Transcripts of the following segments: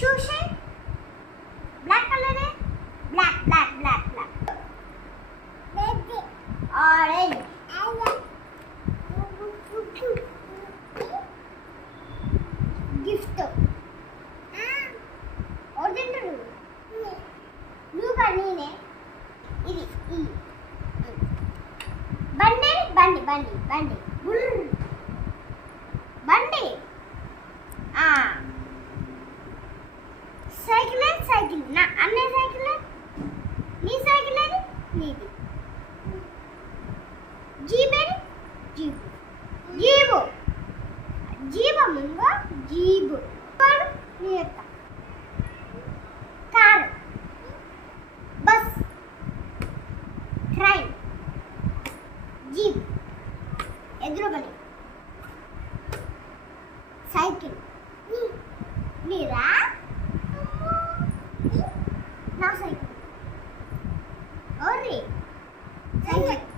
Shoes black colour black black black black orange gift తింటారు నువ్వు నేనే ఇది ఈ. బండి బండి బండి. బండి సైకిల్ సైకిల్ నా అన్నయ్య సైకిల్ నీ? సైకిల్ ఏది? నీది. జీప్ ఏది? Jeep jeep. జీబ ముందు? జీబు. కారు? నీ యొక్క. కారు. బస్. ట్రైన్. జీప్ ఎదురుబడి సైకిల్. నీరా నా సైకిల్ ఓరి సైకిల్ అడుగు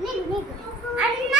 నీకు నీకు. అన్న